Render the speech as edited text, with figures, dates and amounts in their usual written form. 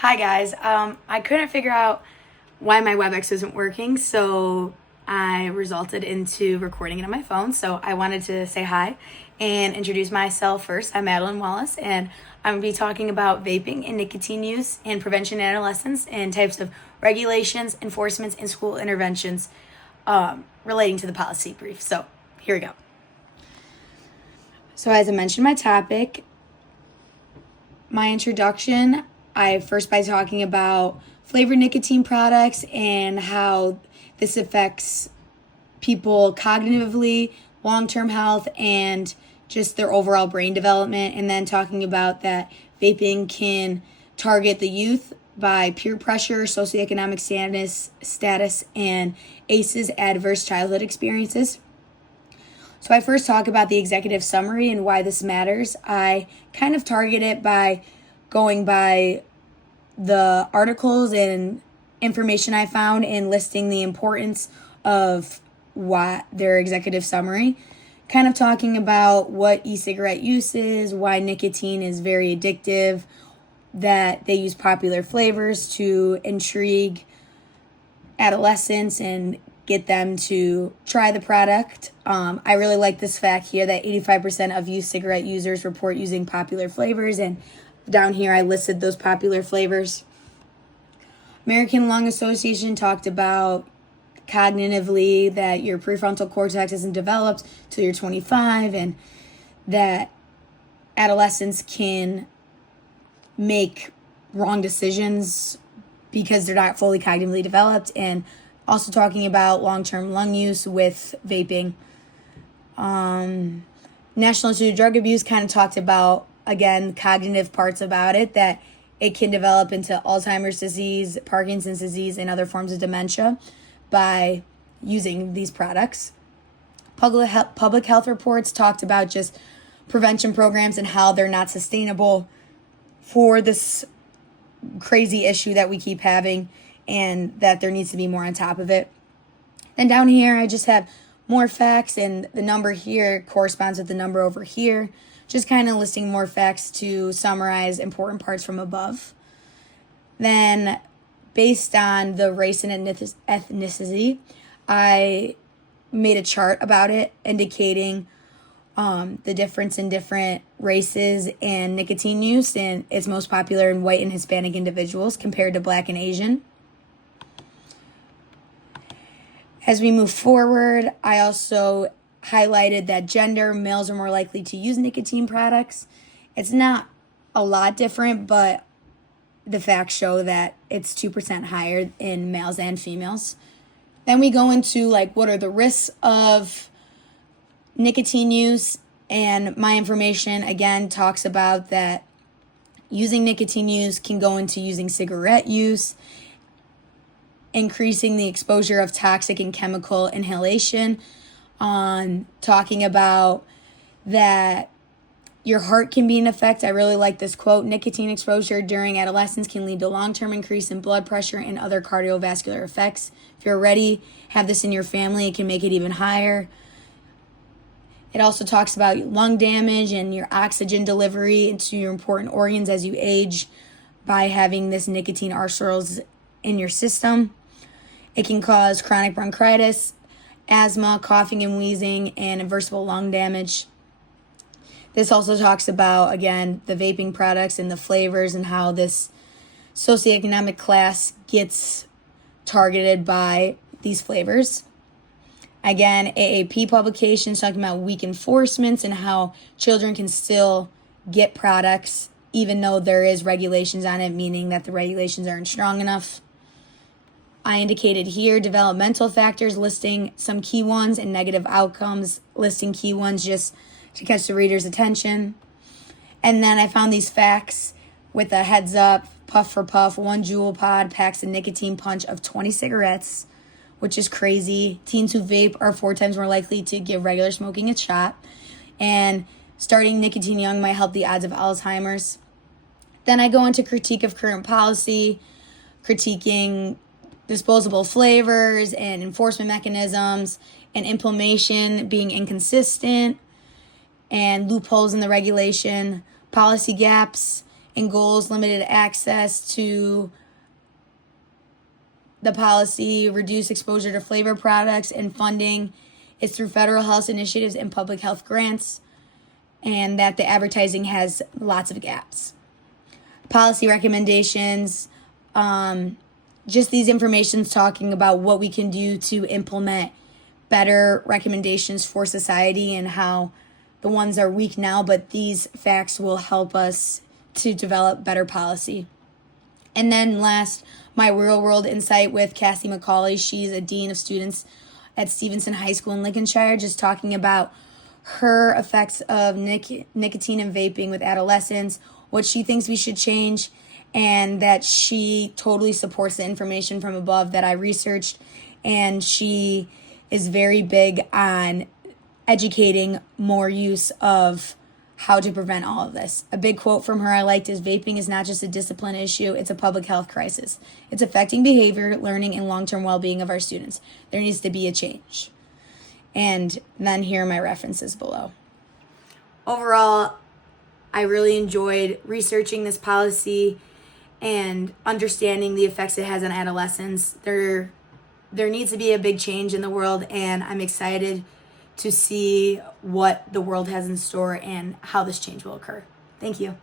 Hi guys. I couldn't figure out why my WebEx isn't working, so I resulted into recording it on my phone. So I wanted to say hi and introduce myself first. I'm Madeline Wallace, and I'm going to be talking about vaping and nicotine use and prevention in adolescents and types of regulations, enforcements, and school interventions relating to the policy brief. So here we go. So as I mentioned, my topic, my introduction, I first by talking about flavored nicotine products and how this affects people cognitively, long-term health, and just their overall brain development. And then talking about that vaping can target the youth by peer pressure, socioeconomic status, and ACEs, adverse childhood experiences. So I first talk about the executive summary and why this matters. I kind of target it by going by the articles and information I found and listing the importance of what their executive summary, kind of talking about what e-cigarette use is, why nicotine is very addictive, that they use popular flavors to intrigue adolescents and get them to try the product. I really like this fact here that 85% of youth cigarette users report using popular flavors, and down here I listed those popular flavors. American Lung Association talked about cognitively that your prefrontal cortex isn't developed till you're 25, and that adolescents can make wrong decisions because they're not fully cognitively developed, and also talking about long-term lung use with vaping. National Institute of Drug Abuse kind of talked about, again, cognitive parts about it, that it can develop into Alzheimer's disease, Parkinson's disease, and other forms of dementia by using these products. Public health reports talked about just prevention programs and how they're not sustainable for this crazy issue that we keep having, and that there needs to be more on top of it. And down here, I just have more facts, and the number here corresponds with the number over here. Just kind of listing more facts to summarize important parts from above. Then, based on the race and ethnicity, I made a chart about it indicating the difference in different races and nicotine use, and it's most popular in white and Hispanic individuals compared to Black and Asian. As we move forward, I also highlighted that gender, males are more likely to use nicotine products. It's not a lot different, but the facts show that it's 2% higher in males and females. Then we go into what are the risks of nicotine use, and my information again talks about that using nicotine use can go into using cigarette use, increasing the exposure of toxic and chemical inhalation, talking about that your heart can be in effect. I really like this quote: nicotine exposure during adolescence can lead to long-term increase in blood pressure and other cardiovascular effects. If you're already have this in your family, it can make it even higher. It also talks about lung damage and your oxygen delivery into your important organs as you age by having this nicotine aerosols in your system. It can cause chronic bronchitis, asthma, coughing and wheezing, and irreversible lung damage. This also talks about, again, the vaping products and the flavors and how this socioeconomic class gets targeted by these flavors. Again, AAP publications talking about weak enforcements and how children can still get products even though there is regulations on it, meaning that the regulations aren't strong enough. I indicated here developmental factors, listing some key ones, and negative outcomes, listing key ones just to catch the reader's attention. And then I found these facts with a heads up, puff for puff, 1 Juul pod packs a nicotine punch of 20 cigarettes, which is crazy. Teens who vape are 4 times more likely to give regular smoking a shot. And starting nicotine young might help the odds of Alzheimer's. Then I go into critique of current policy, critiquing disposable flavors and enforcement mechanisms, and implementation being inconsistent, and loopholes in the regulation, policy gaps, and goals, limited access to the policy, reduce exposure to flavor products, and funding is through federal health initiatives and public health grants, and that the advertising has lots of gaps. Policy recommendations, just these informations talking about what we can do to implement better recommendations for society and how the ones are weak now, but these facts will help us to develop better policy. And then last, my real world insight with Cassie McCauley. She's a dean of students at Stevenson High School in Lincolnshire, just talking about her effects of nicotine and vaping with adolescents, what she thinks we should change, and that she totally supports the information from above that I researched. And she is very big on educating more use of how to prevent all of this. A big quote from her I liked is, "Vaping is not just a discipline issue, it's a public health crisis. It's affecting behavior, learning, and long-term well-being of our students. There needs to be a change." And then here are my references below. Overall, I really enjoyed researching this policy and understanding the effects it has on adolescents. There needs to be a big change in the world, and I'm excited to see what the world has in store and how this change will occur. Thank you.